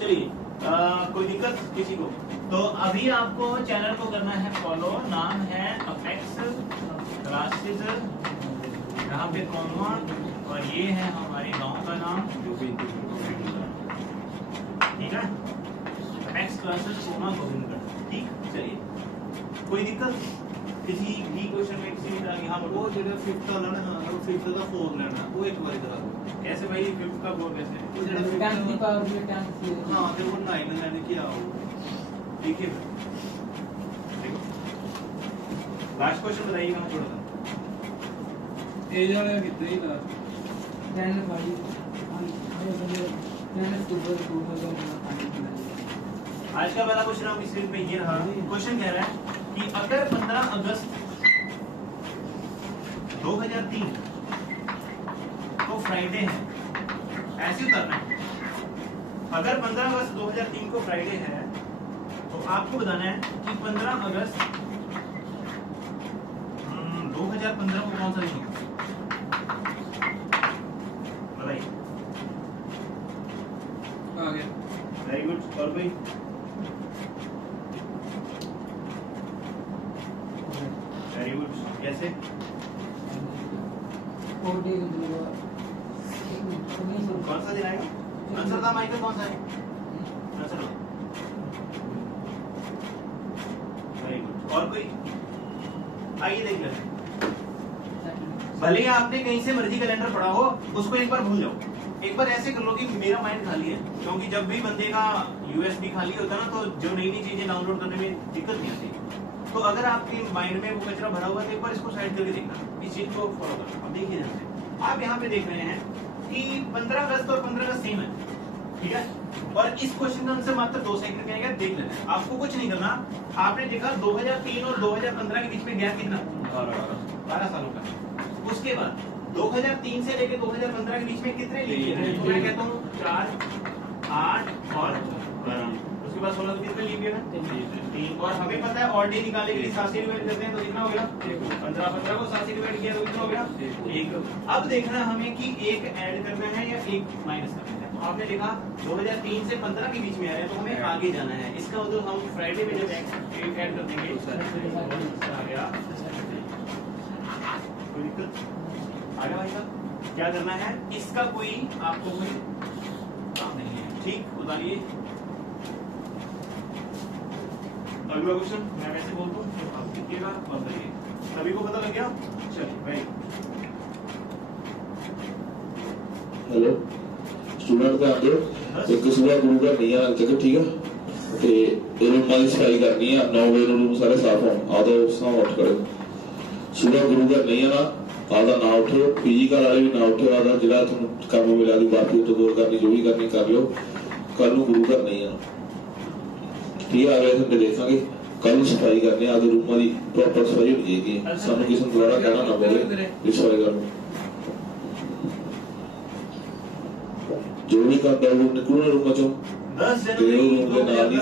चलिए कोई दिक्कत किसी को? तो अभी आपको चैनल को करना है फॉलो, नाम है अपेक्स क्लासेस, यहाँ पे कॉमा, और ये है हमारे गांव का नाम, ठीक है, अपेक्स क्लासेस कोमा गोविंदगढ़। ठीक, चलिए कोई दिक्कत किसी भी क्वेश्चन में किसी भी तरह? यहाँ वो जो 5th वाला ना, वो 5th का 4 लेना, वो एक बार करा दो। कैसे भाई 5th का 4 कैसे? वो जो 10th की पावर में 10th से हां तो वो 9 मैंने किया हो। देखिए देखो लास्ट क्वेश्चन बताइएगा थोड़ा सा। एज वाला कितने ही था? 10 वाली 10 अक्टूबर 2000। आज का पहला क्वेश्चन आपकी स्क्रीन पे ये रहा। क्वेश्चन कह रहा है कि अगर 15 अगस्त 2003 को फ्राइडे है, ऐसे उतरना है। अगर 15 अगस्त 2003 को फ्राइडे है तो आपको बताना है कि 15 अगस्त 2015 को कौन सा दिन है, बताइए। आ गया, वेरी गुड। और कोई? Very good. कैसे? कौन सा दिन आएगा? आंसर था माइकल, कौन सा है आंसर? Very good. और कोई? आइए देख लेते हैं। भले ही आपने कहीं से मर्जी कैलेंडर पढ़ा हो, उसको एक बार भूल जाओ। एक बार ऐसे कर लो कि मेरा माइंड खाली है, क्योंकि जब भी बंदे का यूएसबी खाली होता है ना, तो जो नई नई चीजें डाउनलोड करने में दिक्कत नहीं आती। तो अगर आपके माइंड में वो कचरा भरा हुआ है तो एक बार इसको साइड करके देखना, इस चीज को फॉलो करना। अब देखिए जैसे आप यहाँ पे देख रहे हैं कि 15 अगस्त और 15 अगस्त सेम है, ठीक है, और इस क्वेश्चन का आंसर मात्र 2 सेकंड में आएगा। देख लेना है, आपको कुछ नहीं करना। आपने देखा 2003 और 2015 के बीच में गैप कितना? 12 सालों का। उसके बाद 2003 से लेकर 2015 के बीच में कितने लीप ईयर है? तो मैं कहता हूँ 4, 8 और 12। उसके बाद 16 कितने लीप ईयर है? 3। और हमें पता है और डे निकालने के लिए 7 से डिवाइड करते हैं तो कितना हो गया? 15 को 7 से डिवाइड किया तो कितना हो गया? 1। अब देखना है हमें कि एक ऐड करना है या एक माइनस करना है। तो आपने देखा 2003 से 15 के बीच में आ रहा है, तो हमें आगे जाना है। इसका मतलब हम फ्राइडे में जब एक ऐड कर देंगे आ गया। कोई दिक्कत? आगे भाई साहब क्या करना है? इसका कोई आपको कोई काम नहीं है, ठीक, उतारिए। अगला क्वेश्चन मैं वैसे बोल दूं तो आप लिखिएगा और करिए। सभी को पता लग गया? चलिए भाई। हेलो स्टूडेंट का आंदो एक सुबह गुरु का नहीं आ तक, ठीक है, ते रूम वाली सफाई करनी है। 9 बजे रूम सारे साफ हो आदो साफ उठ करो। सुबह गुरु का नहीं है ना, आधा ना उठो, फिजिकल वाले भी ना उठो, आधा जिला तुम काम मिला दी बाकी तो दूर करनी जो भी करनी कर लो। कल गुरु घर नहीं है, ठीक है, अगले दिन देखेंगे। कल सफाई करनी है, आधे रूम वाली प्रॉपर सफाई हो जाएगी। सानू किसी ने दोबारा कहना ना पवे इस सफाई कर लो। जो भी करता है वो निकलना रूम चो 10 जनवरी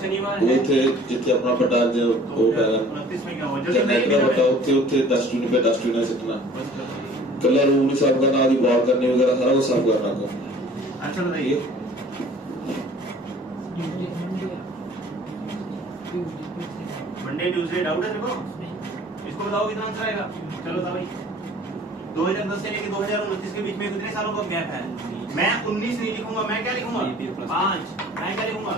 शनिवार वो थे जिथे अपना बड़ा जो वो पैगा 29 में क्या हुआ? जो जनरेटर बता उते डस्टबिन पे डस्टबिन सिटना, कलर रूम नहीं साफ करना, आदि बाहर करने वगैरह सारा कुछ साफ करना को। अच्छा बताइए। मंडे ट्यूसडे डाउट है तेरे को? इसको बताओ कितना आंसर आएगा? चलो था भाई। 2010 से लेकर 2029 के बीच में कितने सालों का गैप है? मैं 19 नहीं लिखूंगा, मैं क्या लिखूंगा? 5। मैं क्या लिखूंगा?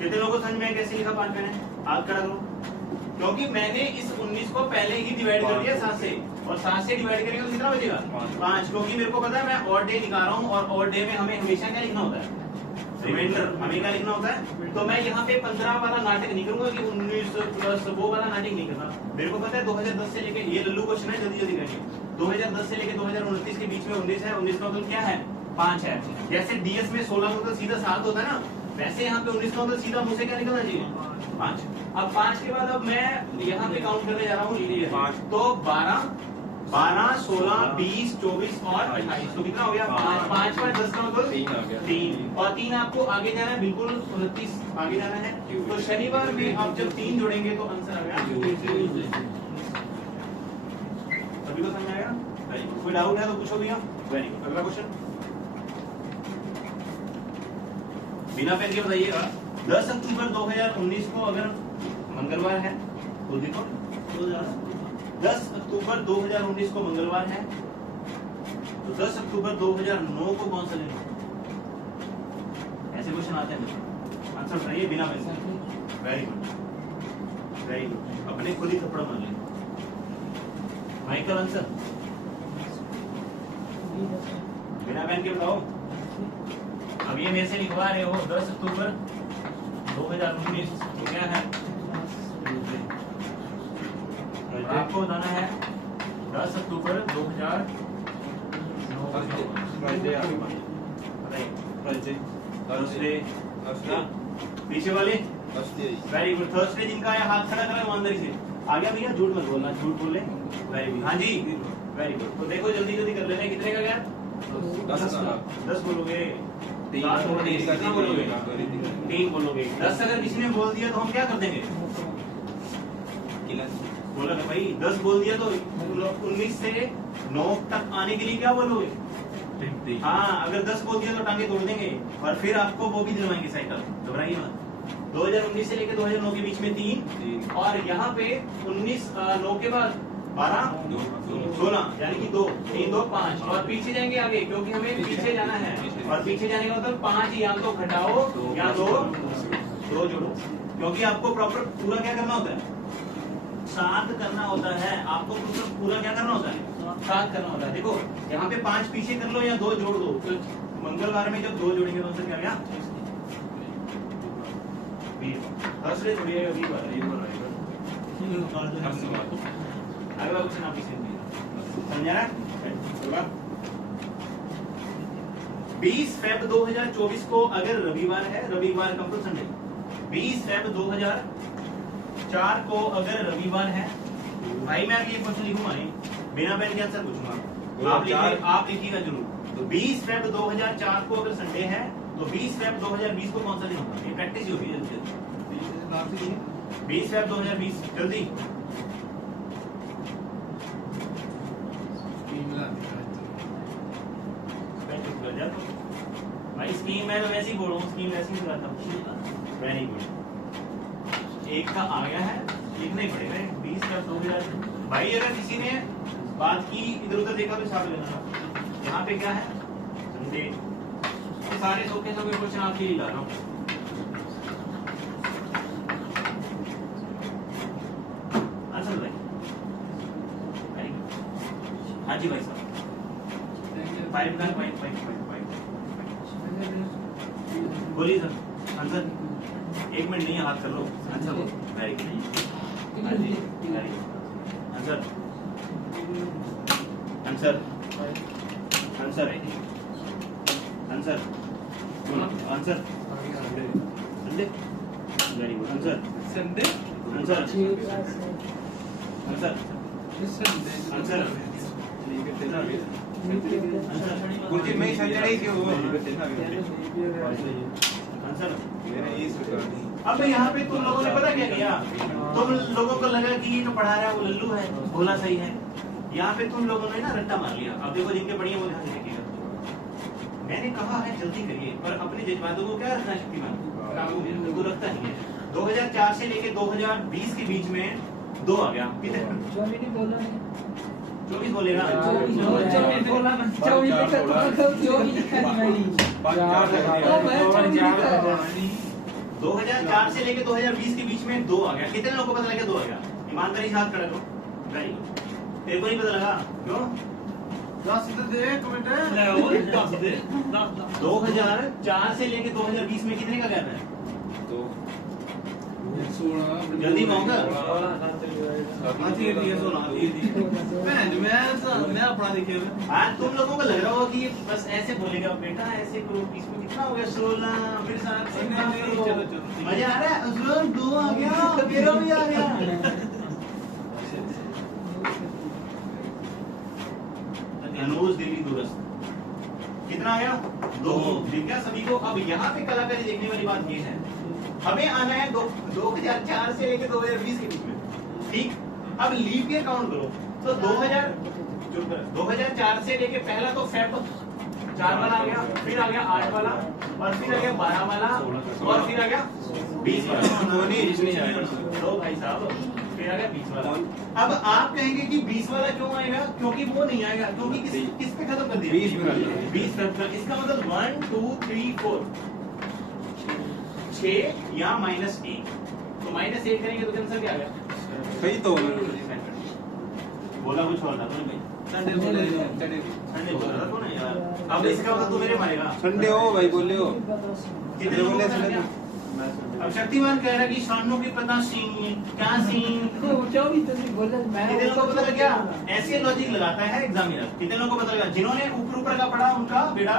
कितने लोगों को समझ में कैसे लिखा 5 मैंने? हाथ खड़ा करो। क्योंकि मैंने इस 19 को पहले ही डिवाइड कर दिया 7 से, और 7 से डिवाइड करेंगे तो कितना बचेगा? 5। क्योंकि मेरे को पता है मैं ऑड डे निकाल रहा हूँ, और ऑड डे में हमें हमेशा क्या लिखना होता है? रिमाइंडर। हमें क्या लिखना होता है? तो मैं यहाँ पे 15 वाला नाटक नहीं करूंगा कि 19 प्लस वो वाला नाटक नहीं करना। मेरे को पता है 2010 से लेके, ये लल्लू क्वेश्चन है, जल्दी जल्दी करिए। 2010 से लेके 2029 के बीच में 19 है, 19 का मतलब क्या है? 5 है। जैसे डीएस में 16 मतलब सीधा 7 होता है ना, वैसे यहाँ पे 19 का मतलब सीधा मुझसे क्या निकलना चाहिए? 5। अब 5 के बाद अब मैं यहाँ पे काउंट करने जा रहा हूँ 5, तो 12, 16, 20, 24 और 28, तो कितना हो गया? 5, 5 में 10 का मतलब 3, और 3 आपको आगे जाना है, बिल्कुल 29 आगे जाना है। तो शनिवार में आप जब 3 जोड़ेंगे तो आंसर आ गया। सभी को समझ आएगा? कोई डाउट है तो पूछो भैया। Very good. अगला क्वेश्चन बिना पेन के बताइएगा। 10 अक्टूबर 2019 को अगर मंगलवार है तो देखो 10 अक्टूबर 2019 को मंगलवार है तो 10 अक्टूबर 2009 को कौन सा दिन है? ऐसे क्वेश्चन आते हैं। आंसर बताइए बिना पेन के। Very good, very good. अपने खुद ही थप्पड़ मार लें। माइकल आंसर बिना पेन के बताओ। अब ये मेरे से लिखवा रहे हो 10 अक्टूबर 2019 तो क्या है? आपको बताना है 10 अक्टूबर 2009 पीछे वाले वेरी गुड। थर्सडे जिनका आया हाथ खड़ा करा ईमानदारी से। आ गया भैया, झूठ मत बोलना, झूठ बोले। वेरी गुड, हाँ जी वेरी गुड। तो देखो जल्दी जल्दी कर लेते हैं। कितने का गया? 10 बोलोगे, 3 बोलोगे। 10 अगर किसी ने बोल दिया तो हम क्या कर देंगे? बोला ना भाई, 10 बोल दिया तो 19 से 9 तक आने के लिए क्या बोलोगे? हाँ, अगर 10 बोल दिया तो टांगे तोड़ देंगे और फिर आपको वो भी दिलवाएंगे साइकिल। घबराइए मत। 2019 से लेकर 2009 के बीच में 3 और यहाँ पे 9 के बाद 12 16 यानी कि 2 3 2 5 और पीछे जाएंगे आगे क्योंकि हमें पीछे जाना है और पीछे जाने का मतलब 5 या तो घटाओ या 2 जोड़ो क्योंकि आपको प्रॉपर पूरा क्या करना होता है? 7 करना होता है। आपको पूरा क्या करना होता है? 7 करना होता है। देखो यहाँ पे 5 पीछे कर लो या 2 जोड़ दो। तो मंगलवार में जब 2 जोड़ेंगे तो आंसर क्या गया? थर्सडे जोड़िएगा वीरवार। अगला क्वेश्चन आप इसे समझा रहा है? 20 फेब 2024 को अगर रविवार है, रविवार कम टू संडे। 20 फेब 2004 को अगर रविवार है, भाई मैं अभी ये क्वेश्चन लिखूंगा नहीं, बिना पेन के आंसर पूछूंगा। आप लिखिएगा जरूर। तो 20 फेब 2004 को अगर संडे है तो 20 फेब 2020 को कौन सा दिन होगा? ये प्रैक्टिस ही होगी। 20 फेब 2020 जल्दी। भाई स्कीम मैं तो वैसे ही बोल रहा हूँ, स्कीम वैसे ही बताता हूँ। Very good. एक का आ गया है, लिखना ही पड़ेगा। 20 फेब 2000। भाई अगर किसी ने बात की इधर उधर देखा तो हिसाब लेना। यहाँ पे क्या है? संडे। सारे सोखे क्वेश्चन आपके लिए ला रहा हूँ। आंसर भाई। हाँ जी भाई साहब। 5 बोलिए सर। आंसर 1 मिनट नहीं, हाथ कर लो। आंसर बोलो। Very good. हाँ जी very good. Answer answer answer answer answer Sunday. Very good. Answer Sunday. Answer answer answer गुरुजी मैं सैटरडे क्यों आंसर। अब यहाँ पे तुम लोगों ने पता क्या किया? तुम लोगों को लगा कि ये जो पढ़ा रहा है वो लल्लू है, भोला सही है। यहाँ पे तुम लोगों ने ना रट्टा मार लिया। अब देखो जिनके पढ़ी है वो ध्यान से देखिएगा। मैंने कहा है जल्दी करिए, पर अपने जज्बातों को क्या रखना है शक्तिमान? काबू में। उनको रखता नहीं है। 2004 से लेके 2020 के बीच में 2 आ गया। कितने? 24 बोलेगा। 2004 से लेके 2020 के बीच में 2 आ गया। कितने लोगों को पता लगा 2 आ गया? ईमानदारी से हाथ खड़ा करो। Very good. तेरे को नहीं पता लगा क्यों? 2004 से लेके 2020 में कितने का गैप है? जल्दी मांगा। मैं अपना देखिए। हाँ तुम लोगों को लग रहा होगा कि ये बस ऐसे बोलेगा बेटा ऐसे करो। इसमें कितना हो गया? 16 फिर 7 चलो मजा आ रहा है। 2 आ गया, मेरा भी आ गया। अनुज दिल्ली दूरस्थ कितना आ गया? 2। ठीक है सभी को। अब यहाँ पे कलाकारी देखने वाली बात ये है, हमें आना है 2004 से लेकर 2020 के बीच में। ठीक। अब लीप ईयर काउंट करो तो 2004 से लेके पहला तो फेब 4 वाला आ गया, फिर आ गया 8 वाला, और फिर आ गया 12 वाला, और फिर आ गया 20 वाला। लो भाई साहब, फिर आ गया 20 वाला। अब आप कहेंगे कि 20 वाला क्यों आएगा? क्योंकि वो नहीं आएगा, क्योंकि किस पे खत्म कर दिया? 20 खत्म। इसका मतलब 1 2 3 4 6 या -1, तो -1 करेंगे तो आंसर क्या आ गया? सही तो बोला कुछ और था तुमने भाई, संडे बोल रहा था तूने यार। अब इसका मतलब तू मेरे मारेगा। संडे हो भाई, बोले हो कितने लोगों को पता लगा? अब शक्तिमान कह रहा है कि शानों की पता सीन क्या सीन, कितने लोगों को पता लग गया? ऐसे लॉजिक लगाता है एग्जामिनर। कितने लोगों को पता लगा? जिन्होंने ऊपर ऊपर का पढ़ा उनका बेड़ा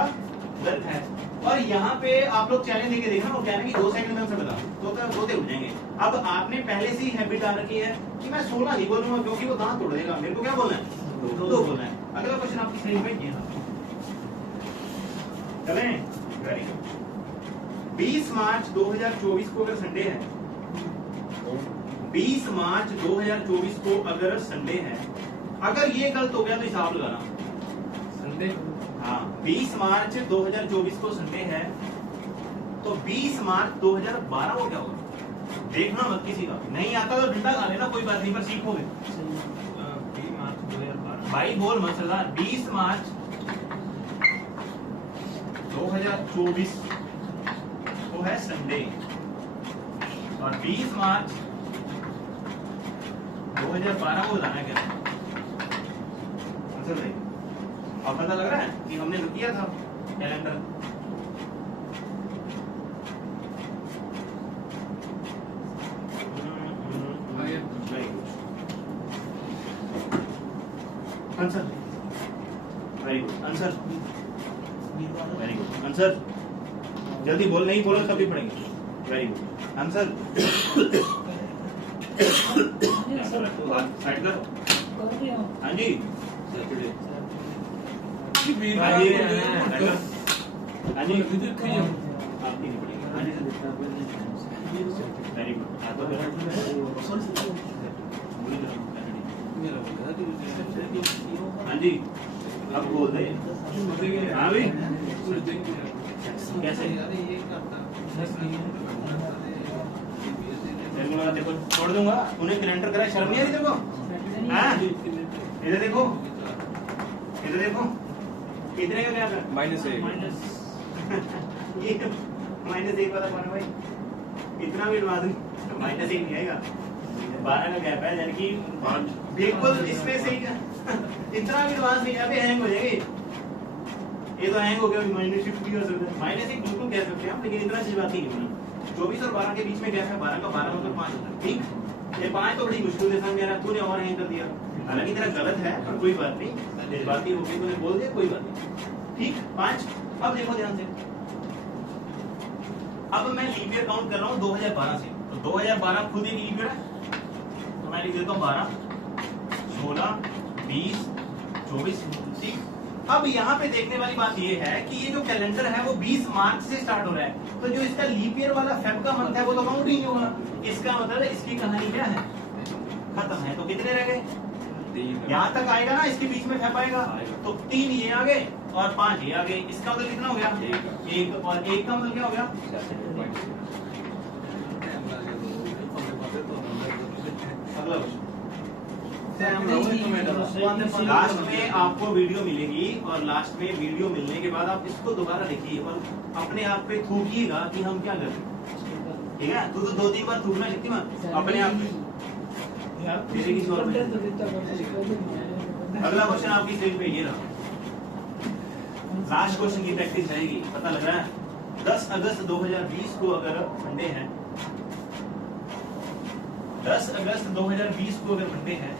गर्क है। और यहाँ पे आप लोग चैलेंज देके देखना, वो कह रहे हैं कि 2 सेकंड में आंसर बता तो दो उठ जाएंगे। अब आपने पहले से ही हैबिट डाल रखी है कि मैं 16 नहीं बोलूंगा क्योंकि वो दांत तोड़ देगा। मेरे को क्या बोलना है? 2 बोलना है। अगला क्वेश्चन आपकी स्क्रीन पे ये था, चलें? Very good. 20 मार्च 2024 को अगर संडे है, 20 मार्च 2024 को अगर संडे है, अगर ये गलत हो गया तो हिसाब लगाना। संडे, हाँ 20 मार्च 2024 को संडे है, तो 20 मार्च 2012 को क्या होगा? देखना मत किसी का, नहीं आता तो डंडा खा लेना, कोई बात नहीं, पर सीखोगे। 20 मार्च 2012 भाई बोल मत सरदार। 20 मार्च 2024 को है संडे, और 20 मार्च 2012 को बताना है क्या आंसर देगा। अब पता लग रहा है कि हमने तो किया था calendar. Answer very good, answer very good, answer जल्दी बोल, नहीं बोलो तभी पढ़ेंगे। वेरी गुड, आंसर साइड करो। हाँ जी, हाँ जी, हाँ जी, आपकी नहीं पड़ेगी। हाँ जी, वेरी गुड। हाँ जी, अब बोल दे। हाँ भाई, कैसे? देखो छोड़ दूंगा, उन्हें कैलेंडर करा, शर्म नहीं आ रही तेरे को? हाँ? इधर देखो, इधर देखो, कितने का गैप है? -1 ये -1 वाला कौन है भाई? इतना भी एडवांस नहीं, -1 नहीं आएगा। 12 का गैप है, यानी कि बिल्कुल इसमें से इतना भी एडवांस नहीं। अभी हैंग हो जाएगी, ये तो हैंग हो गया, माइनस शिफ्ट भी कर सकते हैं। -1 बिल्कुल कह सकते हैं हम, लेकिन इतना चीज बात नहीं है। 24 और 12 के बीच में गैप है, 12 का 12 मतलब 5 होता है। ठीक, ये 5 तो बड़ी मुश्किल से समझ रहा, तूने और हैंग कर दिया। हालांकि तेरा गलत है, पर कोई बात नहीं, जज्बाती होके तूने बोल दिया, कोई बात नहीं। ठीक, 5। अब देखो ध्यान से, अब मैं लीप ईयर काउंट कर रहा हूँ 2012 से, तो 2012 खुद एक लीप ईयर है, तो मैं लिख देता हूँ 12, 16, 20, 24। ठीक, अब यहाँ पे देखने वाली बात ये है कि ये जो कैलेंडर है वो 20 मार्च से स्टार्ट हो रहा है, तो जो इसका लीप ईयर वाला फेब का मंथ है वो तो काउंट ही नहीं होगा। इसका मतलब इसकी कहानी क्या है? खत्म है। तो कितने रह गए? यहाँ तक आएगा ना, इसके बीच में फेब आएगा, तो 3 ये आ गए और 5 ये आ गए। इसका मतलब कितना हो गया? 1, और 1 का मतलब क्या हो गया? अगला लास्ट में आपको वीडियो मिलेगी, और लास्ट में वीडियो मिलने के बाद आप इसको दोबारा देखिए और अपने आप पे थूकिएगा कि हम क्या कर रहे हैं। ठीक है, तू तो 2-3 बार थूकना, शक्तिमान अपने आप पे। अगला क्वेश्चन आपकी स्क्रीन पे ये रहा, लास्ट क्वेश्चन की प्रैक्टिस रहेगी। पता लग रहा है 10 अगस्त 2020 को अगर मंडे है, 10 अगस्त 2020 को अगर मंडे है,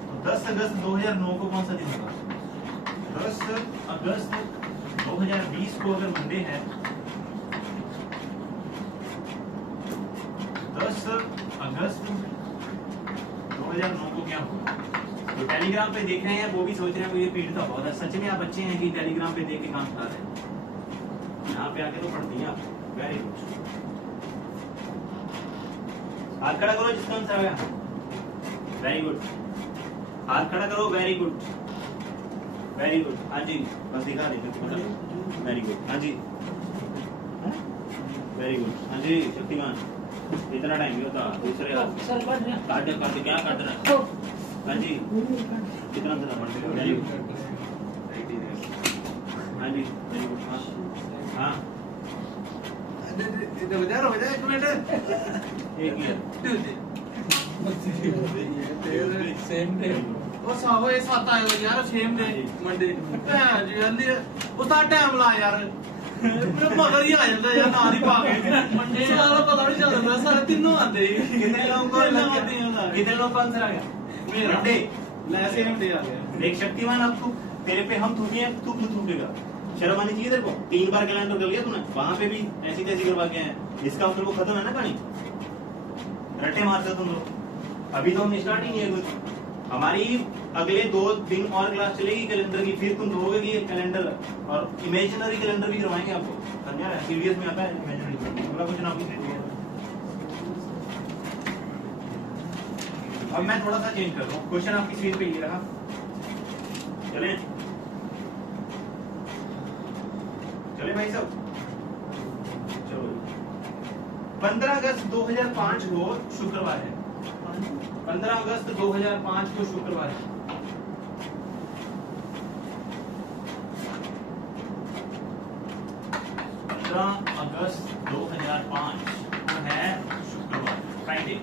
तो 10 अगस्त 2009 को कौन सा दिन होगा? 10 अगस्त 2020 को अगर मंडे है, 10 अगस्त 2009 को क्या होगा? तो टेलीग्राम पे देख रहे हैं, वो भी सोच रहे हैं ये पीड़ता बहुत है। सच में आप अच्छे हैं कि टेलीग्राम पे देख के काम कर रहे हैं, यहाँ पे आके तो पढ़ती हैं आप। वेरी गुड, हाथ खड़ा करो जिसका आंसर आ गया। वेरी गुड, हाथ खड़ा करो। Very good, very good. हाँ जी, बस दिखा दे। Very good. हाँ जी, वेरी गुड। हाँ जी शक्तिमान, इतना टाइम भी होता दूसरे सर बढ़ रहा काट क्या काट रहा है? हाँ जी, कितना वेरी गुड। हाँ जी वेरी गुड। हाँ बजा एक मिनट। एक ही सेम डे ਉਹ ਸਾਹੋ ਇਹ ਸੱਤ ਆਏ ਹੋਏ ਯਾਰ ਸੇਮ ਡੇ ਮੰਡੇ ਭੈਣ ਜੀ ਜਲਦੀ ਉਹ ਤਾਂ ਟਾਈਮ ਲਾ ਯਾਰ ਮੇਰੇ ਮਗਰ ਹੀ ਆ ਜਾਂਦਾ ਯਾਰ ਨਾਲ ਹੀ ਪਾ ਕੇ ਮੰਡੇ ਸਾਰਾ ਪਤਾ ਨਹੀਂ ਚੱਲਦਾ ਸਾਰੇ ਤਿੰਨੋਂ ਆਂਦੇ कितने लोगों को लग गया? कितने लोग को आंसर आ गया? मेरा। मंडे। ਲੈ ਸੇਮ ਡੇ ਆ ਗਿਆ देख शक्तिमान, अब तू तेरे पे हम थूके हैं, तू खुद थूकेगा। शर्म आनी चाहिए तेरे को। 3 बार कैलेंडर कर लिया तूने, वहां पे भी ऐसी तैसी करवा के आए। इसका मतलब वो खत्म है ना कहानी। रट्टे मारते तुम लोग। अभी तो हम स्टार्ट ही नहीं है कुछ। हमारी अगले 2 दिन और क्लास चलेगी कैलेंडर की, फिर तुम कहोगे कि ये कैलेंडर और इमेजिनरी कैलेंडर भी करवाएंगे आपको। समझा? सीरियस में आता है इमेजिनरी, थोड़ा कुछ ना कुछ। अब मैं थोड़ा सा चेंज कर रहा हूँ। क्वेश्चन आपकी स्क्रीन पे ये रहा। चले चले भाई साहब, चलो। 15 अगस्त 2005 को शुक्रवार है। 15 अगस्त 2005 को शुक्रवार है। अगस्त 2005 को है शुक्रवार, फ्राइडे।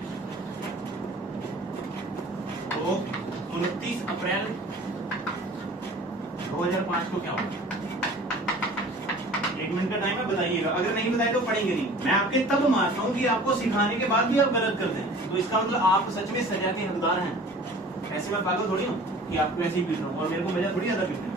तो 29 अप्रैल 2005 को क्या होगा? 1 मिनट का टाइम है, बताइएगा। अगर नहीं बताए तो पढ़ेंगे नहीं। मैं आपके तब मारता हूँ कि आपको सिखाने के बाद भी आप गलत करते हैं, तो इसका मतलब आप सच में सजा के हकदार हैं। ऐसे मैं पागल थोड़ी हूँ कि आपको ऐसे ही पीट रहा हूँ और मेरे को मजा थोड़ी आता पीटने में।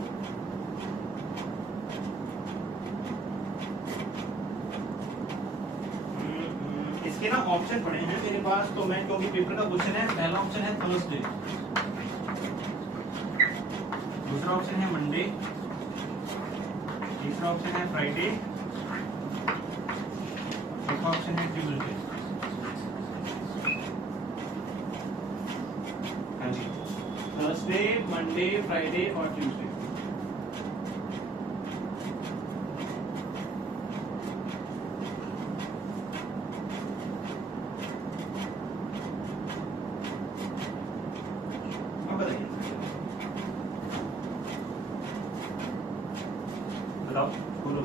इसके ना ऑप्शन पड़े हैं मेरे पास, तो मैं क्योंकि पेपर का क्वेश्चन है, पहला ऑप्शन है थर्सडे, दूसरा ऑप्शन है मंडे, तीसरा ऑप्शन है फ्राइडे, चौथा ऑप्शन है ट्यूसडे। हाँ जी, थर्सडे, मंडे, फ्राइडे और ट्यूसडे। अब बताइए, बताओ बोलो।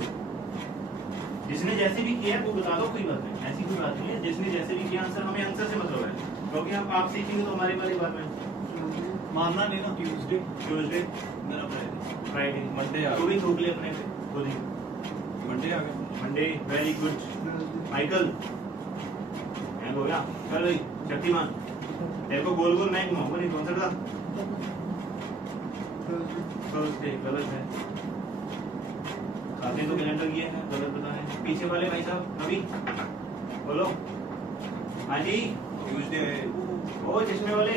जिसने जैसे भी किया वो बता दो, कोई बात नहीं, ऐसी कोई बात नहीं है। जिसने जैसे भी किया आंसर, हमें आंसर से मतलब है, क्योंकि हम आप सीखेंगे तो हमारे वाली बात में मानना नहीं ना ट्यूसडे, मेरा फ्राइडे फ्राइडे, मंडे आ तो भी थोक ले अपने पे, बोलिए मंडे आ गया। Monday. Very good Michael, hang हो गया। चल भाई शक्तिमान, तेरे को गोल गोल मैं घुमाऊंगा नहीं, कौन सा था? थर्सडे गलत है, आपने तो कैलेंडर किया है, गलत बता है। पीछे वाले भाई साहब रवि बोलो। हाँ जी, ट्यूसडे ओ चश्मे वाले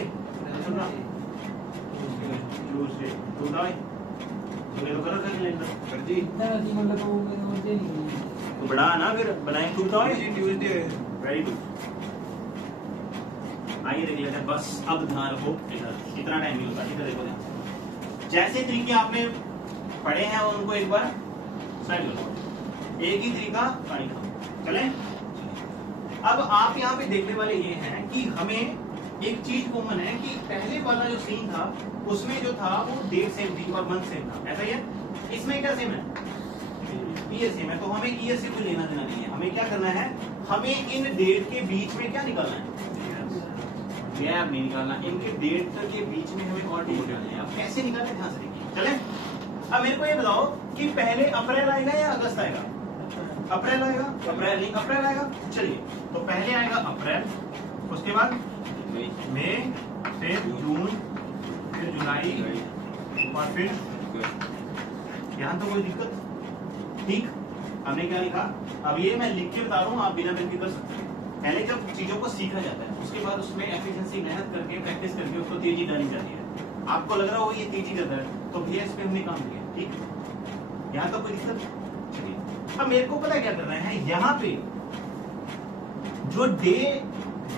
सुनना, ट्यूसडे तो भाई तूने तो कर रखा कैलेंडर कर जी। दादी मतलब वो मुझे नहीं तो बड़ा ना, फिर बनाए तू बताओ। Tuesday very good. आइए देख लेते हैं, बस अब ध्यान रखो, इधर इतना टाइम नहीं होता। इधर देखो ध्यान। जैसे तरीके आपने पढ़े हैं उनको एक बार साइड करो, एक ही तरीका पानी खाओ। चले, अब आप यहाँ पे देखने वाले ये हैं कि हमें एक चीज कॉमन है कि पहले वाला जो सीन था उसमें जो था वो डेट सेम थी और मंथ सेम था, ऐसा ही है। इसमें क्या सेम है? ईयर सेम है, तो हमें ईयर से कोई लेना देना नहीं है। हमें क्या करना है, हमें इन डेट के बीच में क्या निकालना है? गैप नहीं निकालना, इनके डेट के बीच में हमें और डेट निकालना है। अब कैसे निकालें, ध्यान से देखिए। चले, अब मेरे को ये बताओ कि पहले अप्रैल आएगा या अगस्त आएगा? अप्रैल आएगा, अप्रैल नहीं, अप्रैल आएगा। चलिए, तो पहले आएगा अप्रैल, उसके बाद मई, फिर जून, फिर जुलाई और फिर यहाँ तो कोई दिक्कत? ठीक, हमने क्या लिखा? अब ये मैं लिख के बता रहा हूँ, आप बिना पेन के कर सकते हैं। पहले जब चीजों को सीखा जाता है उसके बाद उसमें एफिशिएंसी मेहनत करके प्रैक्टिस करके उसको तेजी डाली जाती है। आपको लग रहा हो ये तेजी करता है तो भैया इस पे हमने काम किया। ठीक, यहाँ तो कोई दिक्कत? चलिए, अब मेरे को पता क्या करना है, यहाँ पे जो डे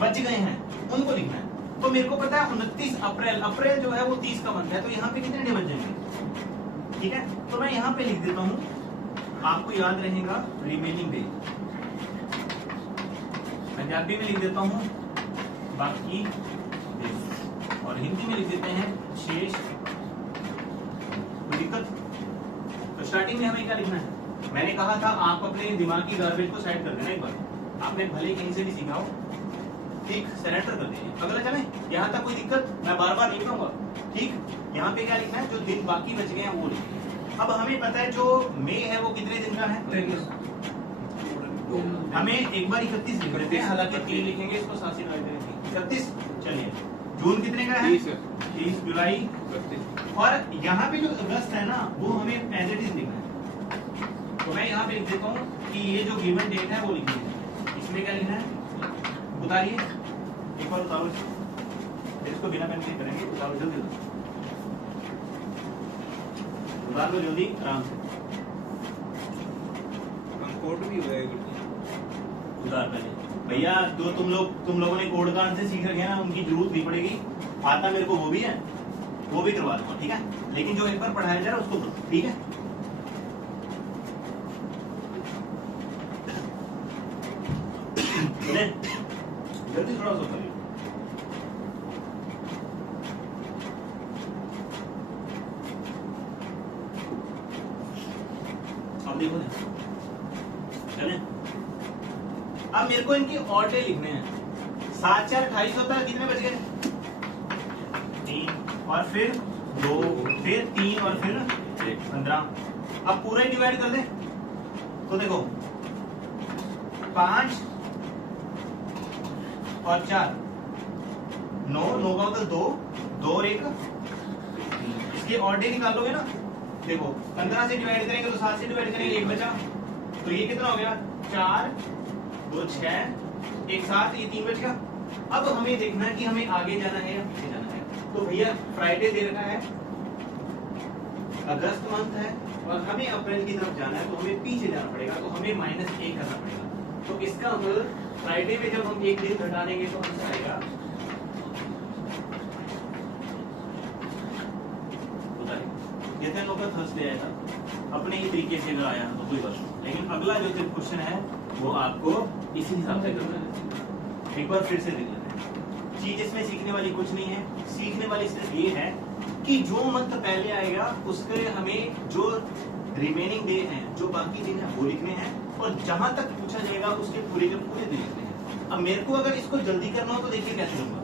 बच गए हैं उनको लिखना है। तो मेरे को पता है 29 अप्रैल, अप्रैल जो है वो 30 का मंथ है, तो यहाँ पे कितने डे बच जाएंगे? ठीक है, तो मैं यहाँ पे लिख देता हूँ, आपको याद रहेगा रिमेनिंग डे। पंजाबी में लिख देता हूँ बाकी दिन, और हिंदी में लिख देते हैं शेष। कोई दिक्कत? तो स्टार्टिंग में हमें क्या लिखना है? मैंने कहा था आप अपने दिमाग की गार्बेज को साइड कर देना। एक बार आपने भले कहीं से भी सीखा हो, ठीक, सरेंडर कर देंगे। अगला चले, यहाँ तक कोई दिक्कत? मैं बार बार नहीं कहूंगा, ठीक। यहाँ पे क्या लिखना है? जो दिन बाकी बच गए हैं वो लिखना है। अब हमें पता है जो मई है वो कितने दिन का है? हमें एक बार 31 लिख देते हैं, हालांकि 3 लिखेंगे, इसको 31। चलिए, जून कितने का है? 30 जुलाई। और यहाँ पे जो अगस्त है ना, वो हमें एज इट इज लिखना है। तो मैं यहाँ पे लिख देता हूँ कि ये जो गिवन डेट है वो लिखनी है। इसमें क्या लिखना है? उतारिए, एक बार उतारो इसको, बिना पेन के करेंगे। उतारो जल्दी, उतार लो जल्दी, आराम से कोड भी हुआ है उतार पहले। भैया जो तुम लोगों ने कोड का आंसर सीख रखे हैं ना, उनकी जरूरत नहीं पड़ेगी। आता मेरे को वो भी है, वो भी करवा दूंगा, ठीक है। लेकिन जो एक बार पढ़ाया जा रहा है उसको करो, ठीक है। जल्दी थोड़ा सा करिए। अब देखो ना, चले। अब मेरे को इनके और डे लिखने हैं। 7 4 28 होता है, कितने बच गए? 3 और फिर 2, फिर 3 और फिर 15। अब पूरा ही डिवाइड कर दे। तो देखो 5 और 4 9, 9 का मतलब 2, 2 और 1। इसके और डे निकालोगे ना, देखो 15 से डिवाइड करेंगे तो 7 से डिवाइड करेंगे, 1 बचा। तो ये कितना हो गया? 4 2 6 1 7, ये 3 बच गया। अब हमें देखना है कि हमें आगे जाना है या पीछे जाना है। तो भैया फ्राइडे दे रखा है, अगस्त मंथ है, और हमें अप्रैल की तरफ जाना है, तो हमें पीछे जाना पड़ेगा। तो हमें -1 करना पड़ेगा। तो इसका मतलब फ्राइडे में जब हम एक दिन घटा देंगे तो आंसर आएगा, ये थे लोग का थर्सडे आया था। अपने ही तरीके से अगर आया तो कोई बात नहीं, लेकिन अगला जो क्वेश्चन है वो आपको इसी हिसाब से करना है। एक बार फिर से देख लेते हैं। चीज इसमें सीखने वाली कुछ नहीं है, सीखने वाली सिर्फ ये है कि जो मंथ पहले आएगा उसके हमें जो रिमेनिंग डे हैं, जो बाकी दिन है वो लिखने हैं, और जहां तक पूछा जाएगा उसके पूरे के पूरे दिन लिखने हैं। अब मेरे को अगर इसको जल्दी करना हो तो देखिए कैसे लूंगा।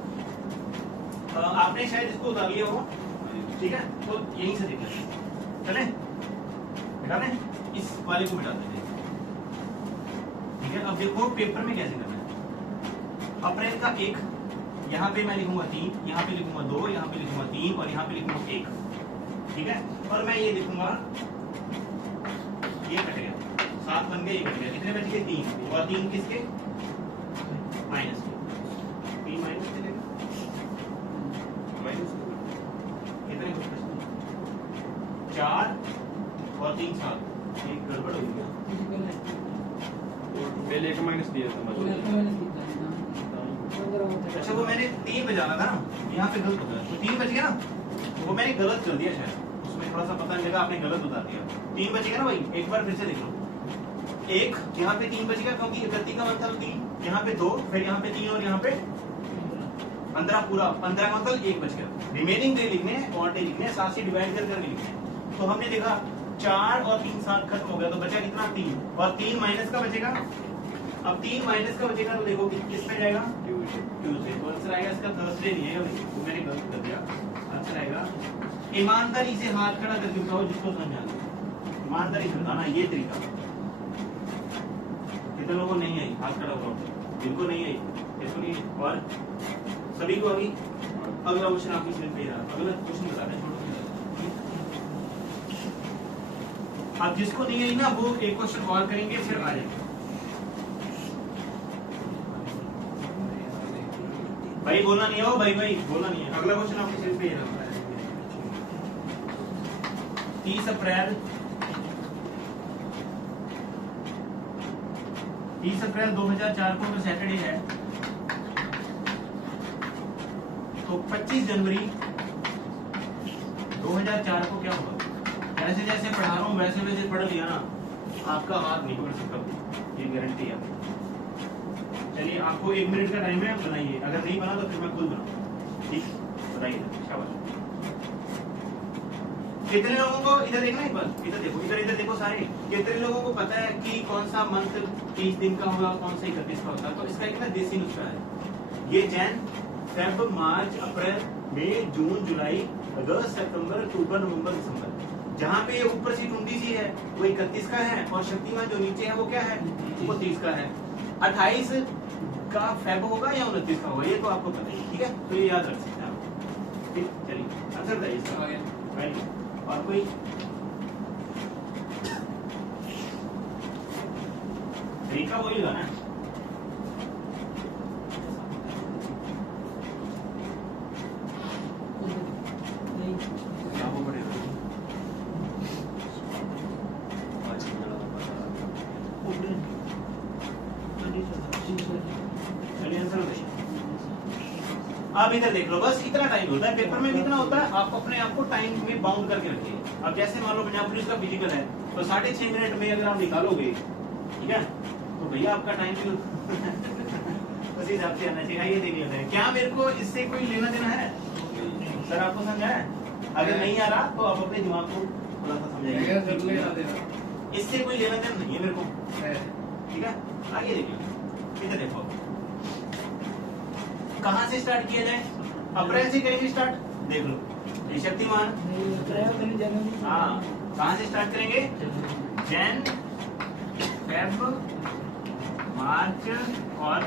आपने शायद इसको उतार लिया हो, ठीक है, तो यहीं से देख लेते हैं। चले मिटा दें, इस वाले को मिटा देते हैं, ठीक है। अब देखो पेपर में कैसे करना है। अप्रैल का 1, यहाँ पे मैं लिखूंगा 3, यहाँ पे लिखूंगा 2, यहाँ पे लिखूंगा 3 और यहाँ पे लिखूंगा 1, ठीक है। और मैं ये लिखूंगा, ये कट गया, 7 बन गए, ये कट गया, कितने बच गए? 3, और 3 किसके? माइनस के, 3 माइनस कितने? कितने? 4 और 3 7, एक गड़बड़ हो गया। पहले एक माइनस दिया था मतलब। अच्छा वो मैंने 3 बजाना था ना, यहाँ पे गलत हो गया, तो 3 बच गया ना, तो वो मैंने गलत कर दिया शायद, उसमें थोड़ा सा पता नहीं लगा, आपने गलत उतार दिया। 3 बच गया ना भाई, एक बार फिर से देख लो। 1 यहाँ पे 3 बच गया क्योंकि 31 का मतलब 3, यहाँ पे 2, फिर यहाँ पे 3 और यहाँ पे 15, पूरा 15 का मतलब 1 बच गया। रिमेनिंग डे लिखने हैं और डे लिखने हैं, 7 से डिवाइड कर लिखने हैं। तो हमने देखा 4 और 3 7 खत्म हो गया, तो बचा कितना? 3, और 3 माइनस का बचेगा। अब 3 माइनस का बचेगा तो देखो किस पे जाएगा? ट्यूसडे। तो आंसर आएगा इसका थर्सडे नहीं है, वो मैंने गलत कर दिया। आंसर आएगा, ईमानदारी से हाथ खड़ा करके बताओ जिसको समझ आ जाए, ईमानदारी से बताना, ये तरीका। कितने लोगों को नहीं आई? हाथ खड़ा करो, जिनको नहीं आई इसको नहीं, और सभी को अभी। अगला क्वेश्चन आपकी स्क्रीन पे रहा, अगला क्वेश्चन बता दें, छोड़ो। अब जिसको नहीं आई ना वो एक क्वेश्चन और करेंगे, फिर आ जाएंगे। भाई बोलना नहीं है, भाई बोलना नहीं है। अगला क्वेश्चन आपकी स्क्रीन पे रहा, 30 अप्रैल 2004 को जो सैटरडे है, तो 25 जनवरी 2004 को क्या होगा? जैसे जैसे पढ़ा रहा हूँ वैसे वैसे पढ़ लिया ना, आपका हाथ नहीं पकड़ सकता, ये गारंटी है। चलिए आपको 1 मिनट का टाइम है, बनाइए, अगर नहीं बना तो फिर मैं खुद बनाऊँ, ठीक, बताइए। शाबाश। कितने लोगों को, इधर देखना एक बार, इधर देखो, इधर देखो सारे, कितने लोगों को पता है कि कौन सा मंथ 30 दिन का होगा, कौन सा 31 का होता है? तो इसका एक ना देसी नुस्खा है, ये जैन, फेब, मार्च, अप्रैल, मई, जून, जुलाई, अगस्त, सितंबर, अक्टूबर, नवंबर, दिसंबर। जहाँ पे ऊपर सी टुंडी सी है वो 31 का है, और शक्तिमान जो नीचे है वो क्या है, वो 30 का है। 28 का फेब होगा या 29 का होगा, ये तो आपको पता ही, ठीक है, तो ये याद रख सकते हैं आप। ठीक, चलिए आंसर बताइए इसका। Very good. और कोई तरीका वही होगा ना, क्या वो पड़ेगा? चलिए आंसर बताइए। आप इधर देख लो, बस इतना टाइम होता है, पेपर में भी इतना होता है, आप अपने आप को टाइम में बाउंड करके रखिए। अब जैसे मान लो पंजाब पुलिस का फिजिकल है, तो 6.5 मिनट में अगर आप निकालोगे, ठीक है, तो भैया आपका टाइम भी उसी हिसाब से आना चाहिए। ये देख लेते हैं, क्या मेरे को इससे कोई लेना देना है? सर आपको समझा है? अगर नहीं आ रहा तो आप अपने दिमाग को थोड़ा सा समझाइए, इससे कोई लेना देना नहीं है मेरे को, ठीक है। आगे देखिए, इधर देखो, कहाँ से स्टार्ट किया जाए? अप्रैल से करेंगे स्टार्ट, देख लो, ये शक्तिमान, हाँ, कहाँ से स्टार्ट करेंगे? जैन, फेब, मार्च और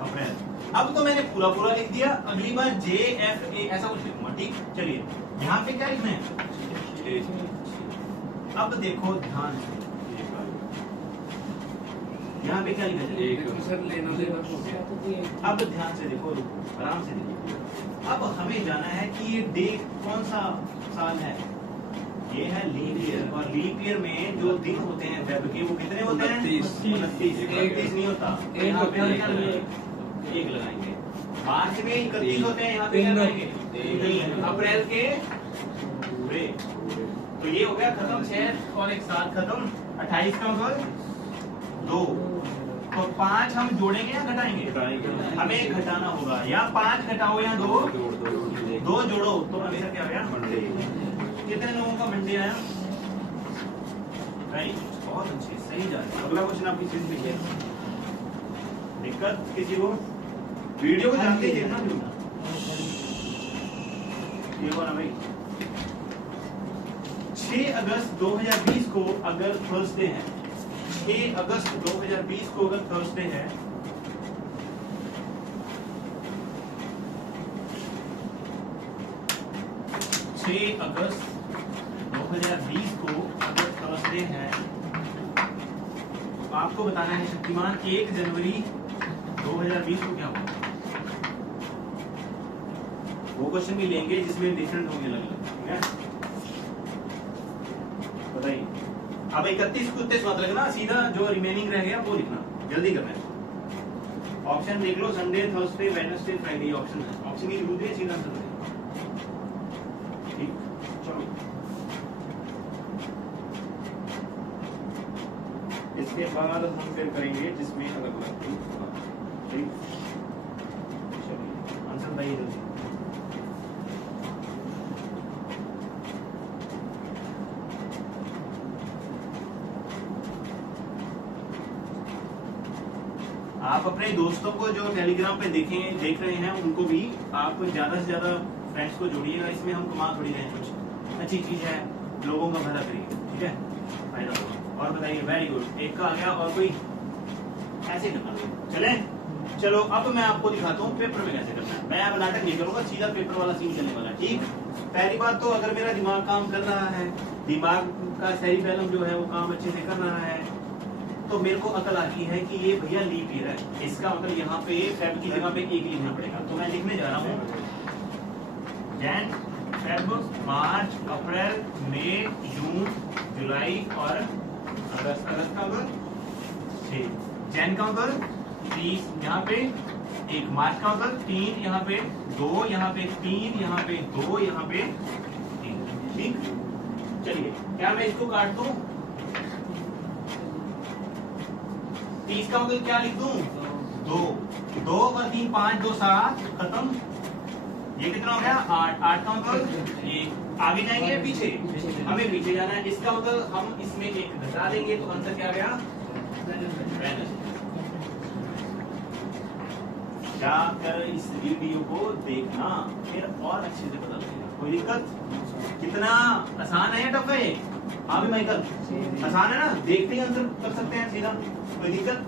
अप्रैल। अब तो मैंने पूरा पूरा लिख दिया, अगली बार JFA ऐसा कुछ लिखूंगा, ठीक। चलिए यहाँ पे क्या लिखना है? अब देखो ध्यान से, यहाँ पे क्या लिखा जाए? अब ध्यान से देखो, आराम से देखो। अब हमें जाना है कि ये डे कौन सा साल है, ये है लीप ईयर, और लीप ईयर में जो दिन होते हैं फेब के वो कितने होते हैं? 29 नहीं होता, यहाँ पे एक लगाएंगे। मार्च में 31 होते हैं, यहाँ पे क्या लगाएंगे? अप्रैल के पूरे, तो ये हो गया खत्म, 6 और एक 7 खत्म, 28 का मतलब 2, तो 5 हम जोड़ेंगे या घटाएंगे? हमें घटाना होगा, या 5 घटाओ या 2 जोड़ो, तो आंसर क्या आया? मंडे। कितने लोगों का मंडे आया? राइट, बहुत अच्छे, सही जा रहे हैं। अगला क्वेश्चन आपकी चीज लिखिए। दिक्कत किसी को? वीडियो को जानते ही देखना भी होगा, ये वाला भाई। 6 अगस्त 2020 को अगर थर्सडे है, 6 अगस्त 2020 को अगर थर्सडे है, अगस्त 2020 को अगर थर्सडे है, तो आपको बताना है शक्तिमान 1 जनवरी 2020 को क्या होगा। वो क्वेश्चन भी लेंगे जिसमें डिफरेंट होंगे अलग-अलग, ठीक है। बताइए, अब 31 को 31 मत लिखना, सीधा जो रिमेनिंग रह गया वो लिखना, जल्दी करना है। ऑप्शन देख लो, Sunday, Thursday, Wednesday, Friday, option है, ऑप्शन की जरूरत है, सीधा आंसर है, ठीक। चलो इसके बाद हम फिर करेंगे जिसमें अलग अलग, ठीक। चलिए आंसर बताइए जल्दी। आप अपने दोस्तों को जो टेलीग्राम पे देख रहे हैं उनको भी आप ज्यादा से ज्यादा फ्रेंड्स को जोड़िएगा, इसमें हम कमा थोड़ी रहे हैं, कुछ अच्छी चीज है, लोगों का भला करिए, ठीक है, फायदा होगा। और बताइए, वेरी गुड, एक का आ गया, और कोई ऐसे करना चले। चलो अब मैं आपको दिखाता हूँ पेपर में कैसे करना है। मैं अब नाटक नहीं करूंगा, सीधा पेपर वाला सीन चलने वाला है, ठीक। पहली बात तो अगर मेरा दिमाग काम कर रहा है, दिमाग का सेरिबेलम जो है वो काम अच्छे से कर रहा है, तो मेरे को अकल आती है कि ये भैया लीप ईयर है, इसका मतलब यहाँ पे फेब की जगह पे 1 लिखना पड़ेगा। तो मैं लिखने जा रहा हूँ जैन, फेब, मार्च, अप्रैल, मई, जून, जुलाई और अगस्त। अगस्त का अंक 6, जैन का अंक 30 यहाँ पे, 1 मार्च का अंक 3 यहाँ पे, 2 यहाँ पे, 3 यहाँ पे, 2 यहाँ पे, 3, ठीक। चलिए, क्या मैं इसको काट दूं? 30 का मतलब क्या लिख दूं? 2 2 और 3 5 2 7 खत्म। ये कितना हो गया? 8 8 का मतलब ये आगे जाएंगे या पीछे? हमें पीछे जाना है। इसका मतलब हम इसमें एक घटा देंगे तो आंसर क्या गया? जाकर इस वीडियो को देखना, फिर और अच्छे से पता लगेगा। कोई दिक्कत? कितना आसान है या टफ है? हाँ भी माइकल, आसान है ना? देखते ही आंसर कर सकते हैं सीधा। कोई दिक्कत?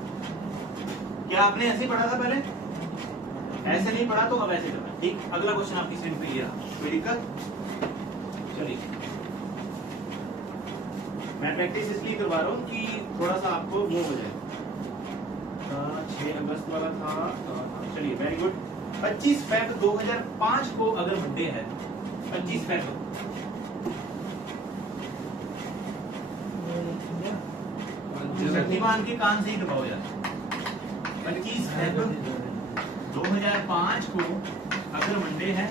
क्या आपने ऐसे ही पढ़ा था पहले? ऐसे नहीं पढ़ा तो अब ऐसे करना। ठीक, अगला क्वेश्चन आपकी स्क्रीन पे ये रहा। कोई दिक्कत? चलिए, मैं प्रैक्टिस इसलिए करवा रहा हूँ कि थोड़ा सा आपको वो हो जाए। 6 अगस्त वाला था। चलिए, वेरी गुड। 25 फेब 2005 को अगर बर्थडे है, 25 फेब शक्तिमान के कान से ही दबाओ यार। 25 फेब 2005 को अगर मंडे है,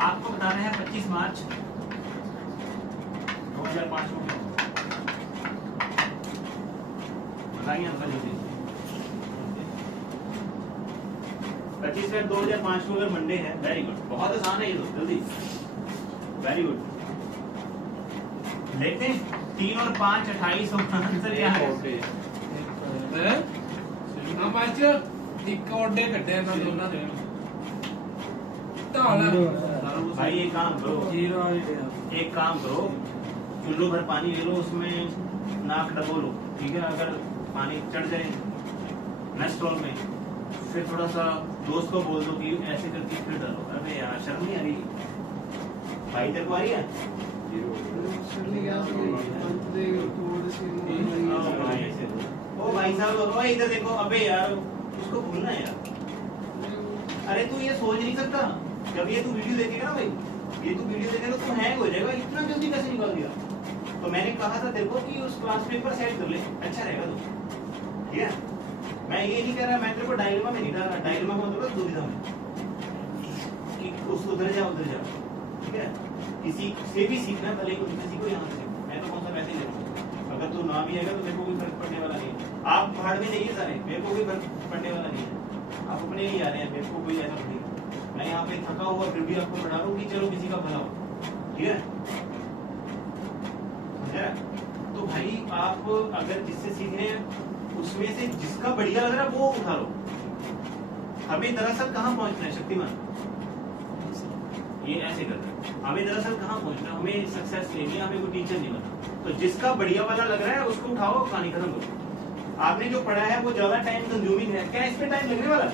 आपको बताना है 25 मार्च 2005 को बताइए आंसर जल्दी। 25 फेब 2005 को अगर मंडे है, वेरी गुड, बहुत आसान है ये तो, जल्दी, वेरी गुड। देखते हैं 3 और 5 28 आंसर क्या है? हम आज एक ऑर्डर करते हैं ना दोनों ने। भाई एक काम करो, एक काम करो, चुल्लू भर पानी ले लो, उसमें नाक डबो लो, ठीक है? अगर पानी चढ़ जाए नेस्ट्रॉल में, फिर थोड़ा सा दोस्त को बोल दो कि ऐसे करके फिर डालो। अरे यार शर्म नहीं आ रही? भाई तेरे को आ रही है? ओ भाई साहब, ओ इधर देखो। अबे यार उसको भूलना यार। अरे तू ये सोच नहीं सकता, जब ये तू वीडियो देखेगा ना भाई, ये तू वीडियो देखेगा तो हैंग हो जाएगा। इतना जल्दी कैसे निकाल दिया? तो मैंने कहा था तेरे को कि उस क्लास पेपर सेट कर ले, अच्छा रहेगा तो, ठीक है? मैं ये नहीं कह रहा, मैं तेरे को डायलेमा में नहीं डाल रहा। डायलेमा का मतलब दुविधा में, कि उसको उधर जाओ उधर जाओ, ठीक है? किसी से भी सीखना, भले किसी को यहाँ से। मैं तो कौन सा मैसेज दे, अगर तू ना भी आएगा तो मेरे को कोई फर्क पड़ने वाला नहीं है। आप पहाड़ में नहीं है सारे, मेरे को कोई फर्क पड़ने वाला नहीं है। आप अपने ही आ रहे हैं, मेरे को कोई ऐसा नहीं। मैं यहाँ पे थका हुआ फिर भी आपको पढ़ा रहा हूँ कि चलो किसी का भला हो, ठीक है? तो भाई आप अगर जिससे सीख रहे हैं उसमें से जिसका बढ़िया लग रहा है वो उठा लो। हमें दरअसल कहाँ पहुंचना है शक्तिमान? ये ऐसे करना है। हमें दरअसल कहाँ पहुंचना है? हमें सक्सेस लेनी है, हमें कोई टीचर नहीं बनना। तो जिसका बढ़िया वाला लग रहा है उसको उठाओ, कहानी खत्म करो। आपने जो पढ़ा है वो ज्यादा टाइम कंज्यूमिंग है, क्या इस पे टाइम लगने वाला?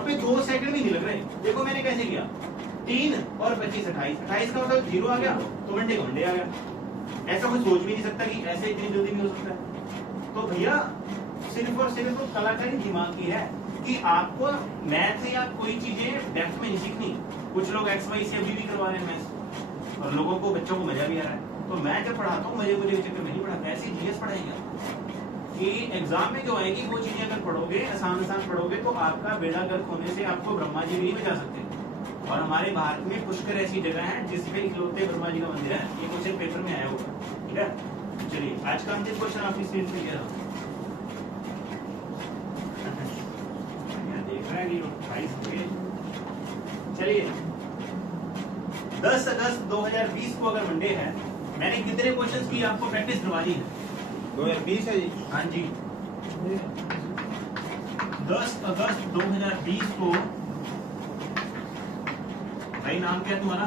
अबे 2 सेकंड भी नहीं लग रहे। देखो मैंने कैसे किया, 3 और 25 28 का मतलब 0 आ गया तो मंडे का मंडे आ गया। ऐसा कोई सोच भी नहीं सकता कि ऐसे इतनी जल्दी भी हो सकता है। तो भैया सिर्फ और सिर्फ तो कलाकारी दिमाग की है कि आपको मैथ या कोई चीजें डेप्थ में नहीं सीखनी। कुछ लोग एक्स वाई से अभी भी करवा रहे हैं मैथ्स, और लोगों को, बच्चों को मजा भी आ रहा है। तो मैं जब पढ़ाता हूँ मुझे के चक्कर में नहीं पढ़ाता, ऐसे जीएस पढ़ाएंगे कि एग्जाम में जो आएगी वो चीजें अगर पढ़ोगे, आसान पढ़ोगे तो आपका बेड़ा गर्क होने से आपको ब्रह्मा जी भी नहीं बचा सकते। और हमारे भारत में पुष्कर ऐसी जगह है जिसपे इकलौते ब्रह्मा जी का मंदिर है। ये क्वेश्चन पेपर में आया होगा, ठीक है? चलिए आज का अंतिम क्वेश्चन आपकी स्क्रीन पे क्या रहा? देख रहे हैं। चलिए 10 अगस्त 2020 को अगर मंडे है, मैंने कितने क्वेश्चंस की आपको प्रैक्टिस करवा दी है? 2020 है जी। हाँ जी, 10 अगस्त 2020 को। भाई नाम क्या है तुम्हारा?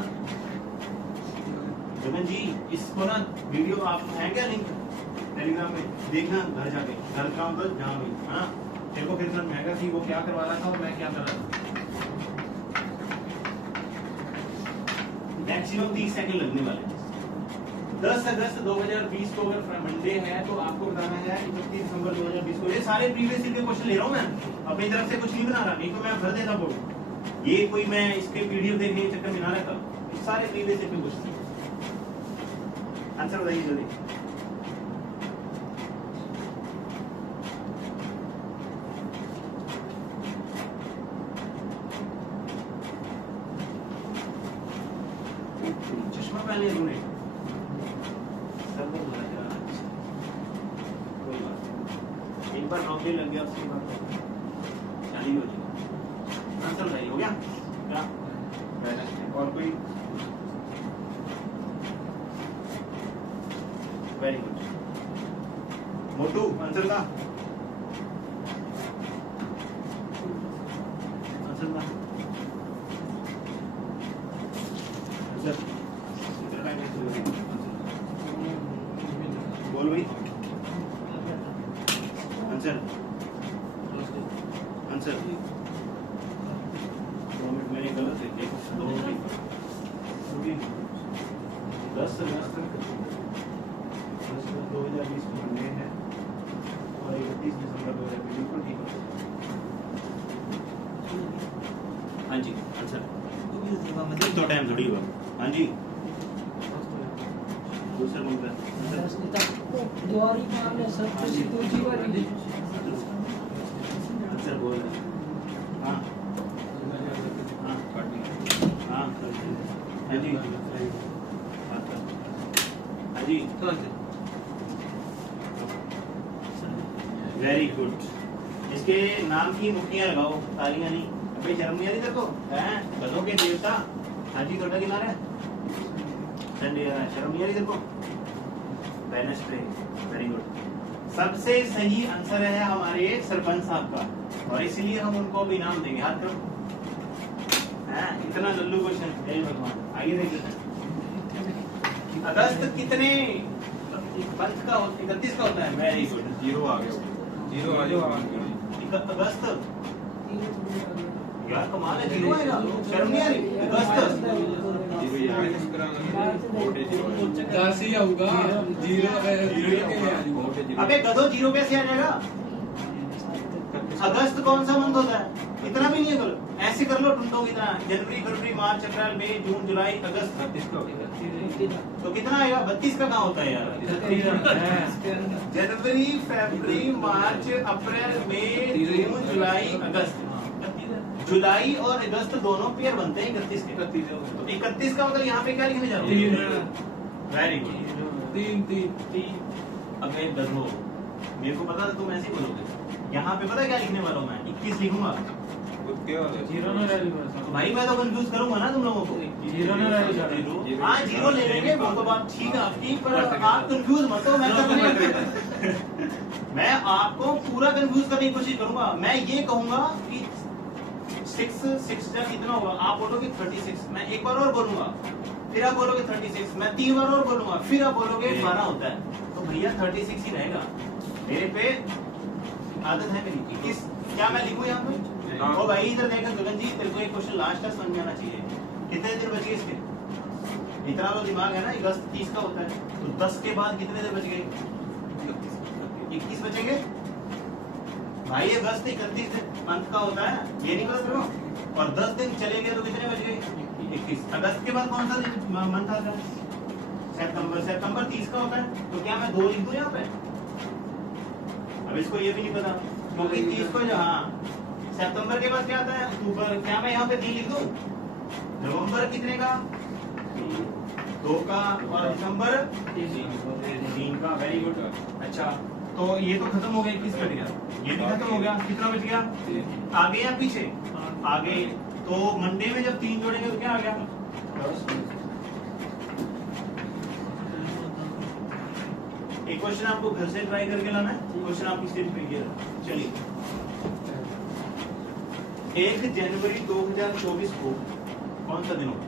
जगन जी, इसको ना वीडियो आप है क्या लिंक टेलीग्राम में देखना, घर जाके, घर का मतलब जहाँ भी। हाँ, तेरे को फिर समझ में आएगा कि वो क्या करवा रहा था और मैं क्या कर रहा था। मैक्सिमम 30 सेकंड लगने वाले। 10 अगस्त 2020 को अगर मंडे है तो आपको बताना है 31 दिसंबर 2020 को। ये सारे प्रीवियस ईयर के क्वेश्चन ले रहा हूँ मैं, अपनी तरफ से कुछ नहीं बना रहा, नहीं तो मैं भर देता बोर्ड। ये कोई मैं इसके पीडीएफ देखने के चक्कर में ना रहता। सारे प्रीवियस ईयर के क्वेश्चन। आंसर बताइए जल्दी। चश्मा पहने उन्होंने। एक बार 90 लग गया उसके बाद 40 हो जाएगा। आंसर सही हो गया क्या? और कोई? Very good. मोटू आंसर था? आंसर था? आंसर बोल भाई। आंसर आंसर 2 मिनट मैंने गलत लिख दिया। 2 मिनट 10 अगस्त 2020 को मंडे है और 31 दिसंबर 2020 बिल्कुल ठीक है। हाँ जी आंसर तो टाइम थोड़ी हुआ। हाँ जी दूसरा कौन सा? द्वारी मामले सब कुछ तुझी वाली आंसर बोल रहे हैं। हाँ हाँ हाँ हाँ जी हाँ जी वेरी गुड। इसके नाम की मुक्तियां लगाओ, तालियां नहीं। अबे शर्म नहीं आ रही तेरे को? हैं गधों के देवता। हाँ जी थोड़ा गिना रहा है संडे। शर्म नहीं आ रही तेरे को? Wednesday very good. सबसे सही आंसर है हमारे सरपंच साहब का और इसलिए हम उनको भी इनाम देंगे। हाथ करो। हैं इतना लल्लू क्वेश्चन। जय भगवान। आइए देखिए अगस्त कितने पंथ का 31 का होता है? Very good. 0 आ गया। 0 आ गया। अगस्त यार कमाल है। 0 आएगा? शर्म नहीं आ रही? अगस्त 0 ही आएगा। इस तरह वोट 0 10 ही आऊगा। 0 अबे गधो 0 कैसे आ जाएगा? अगस्त कौन सा मंथ होता है? इतना भी नहीं है करो। ऐसे कर लो टुंडों की तरह। जनवरी फरवरी मार्च अप्रैल मई जून जुलाई अगस्त। 32 का होगा। तो कितना आएगा? 32 का कहाँ होता है यार? जनवरी फरवरी मार्च अप्रैल मई जून जुलाई अगस्त। जुलाई और अगस्त दोनों पेयर बनते हैं 31 के। तो 31 का मतलब यहाँ पे क्या लिखने जा रहे हो? Very good. 3 अबे गधो मेरे को पता था तुम ऐसे ही बोलोगे। यहाँ पे पता क्या लिखने वाला हूँ मैं? 21 लिखूंगा। तो भाई मैं तो कंफ्यूज करूंगा ना तुम लोगों को। 0 ना रहेगा। हाँ 0 ले लेंगे वो तो बात ठीक है आपकी, पर आप कंफ्यूज मत हो। मैं आपको पूरा कंफ्यूज करने की कोशिश करूंगा। मैं ये कहूंगा कि 6 जब कितना होगा? आप बोलोगे 36। मैं एक बार और बोलूंगा, फिर आप बोलोगे 36। मैं 3 बार और बोलूंगा, फिर आप बोलोगे 12 होता है। तो भैया 36 ही रहेगा। मेरे पे आदत है मेरी। 21 क्या मैं लिखूं यहाँ पे? ओ भाई इधर देखो गगन जी, तेरे को एक क्वेश्चन लास्ट का समझ में आना चाहिए। कितने देर बच गए इसके? इतना तो दिमाग है ना। अगस्त 30 का होता है तो 10 के बाद कितने देर बच गए? 21 बचेंगे भाई। अगस्त 31 मंथ का होता है, ये नहीं पता तेरे और 10 दिन चले गए तो कितने बच गए? 21। अगस्त के बाद कौन सा मंथ आता है? सितंबर। सितंबर 30 का होता है तो क्या मैं 2 लिख दूं यहाँ पे? अब इसको ये भी नहीं पता क्योंकि 30 को हाँ सितंबर के बाद क्या आता है? अक्टूबर। क्या मैं यहाँ पे 3 लिख दूं? नवंबर कितने का? 2 का। और दिसंबर 3 का। Very good. अच्छा तो ये तो खत्म हो गया। 21 कट गया, ये भी खत्म हो गया। कितना बच गया? आगे या पीछे? आगे। तो मंडे में जब 3 जोड़ेंगे तो क्या आ गया? एक क्वेश्चन आपको घर से ट्राई करके लाना है। क्वेश्चन आपकी स्क्रीन पे ये रहा। चलिए 1 जनवरी 2024 को कौन सा दिन होगा?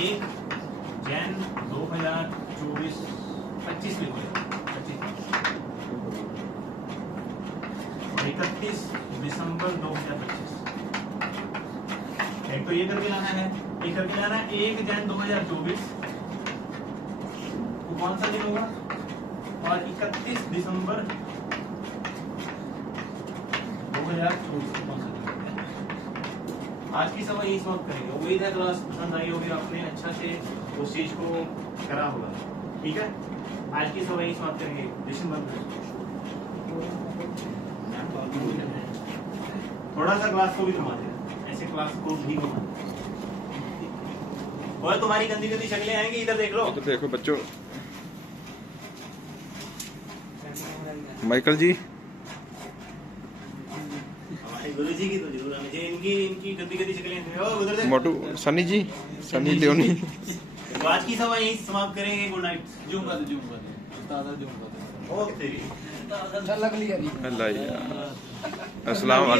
1 जन 2024 25 लिखो। 31 दिसंबर 2025। एक तो ये करके लाना है, एक करके लाना है 1 जन 2024 को कौन सा दिन होगा और 31 दिसंबर 2024 को कौन सा दिन होगा। आज की सभा यही समाप्त करेंगे। उम्मीद है क्लास पसंद आई होगी, आपने अच्छा से उस चीज को करा होगा। ठीक है, आज की सभा यही समाप्त करेंगे। थोड़ा सा क्लास को भी घुमाते हैं, ऐसे क्लास को भी घुमाते हैं। और तुम्हारी गंदी गंदी शक्लें आएंगी, इधर देख लो। तो देखो बच्चों माइकल जी हमारे गुरु जी की तो जरूर आनी चाहिए। इनकी इनकी गंदी गंदी शक्लें ओ उधर से मोटू सनी जी सनी लियोनी तो आज की सभा यहीं समाप्त करेंगे। Good night. जूम कर दे उस्ताद जूम कर दे। ओ तेरी अच्छा लग लिया नहीं अल्लाह यार अस्सलाम वालेकुम।